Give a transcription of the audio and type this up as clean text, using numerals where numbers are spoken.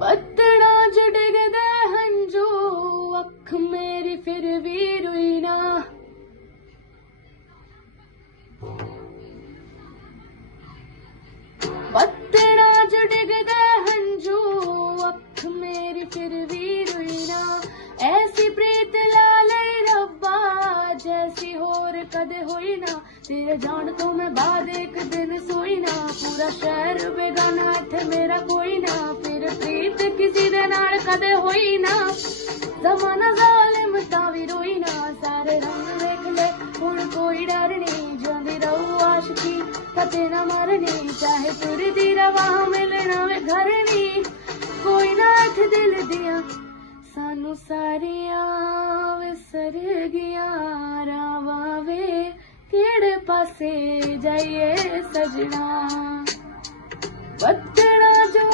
बत्तड़ा च डिगदे हंजू अख मेरी फिर भी रोई ना। बत्तड़ा च डिगदे हंजू अख मेरी फिर भी रोई ना। ऐसी प्रीत ला लई रब्बा जैसी होर कदे होई ना। तेरे जान तो मैं बाद एक दिन सोई ना। पूरा शहर बेगाना इत्थे मेरा कोई ना। फिर प्रीत किसी दे नाल कदे होई ना। जमाना जालिम तां भी रोई ना। सारे रंग वेख ले हुण कोई डर नहीं। जिंदी रहू आशिकी कदे ना मरनी। चाहे तुरदी रवा मिलना वे घर नहीं। कोई ना अठ दिल दियां सानू सारियां विसर गियां रावां वे केड़े पासे जाइए सजना। बत्तड़ा जो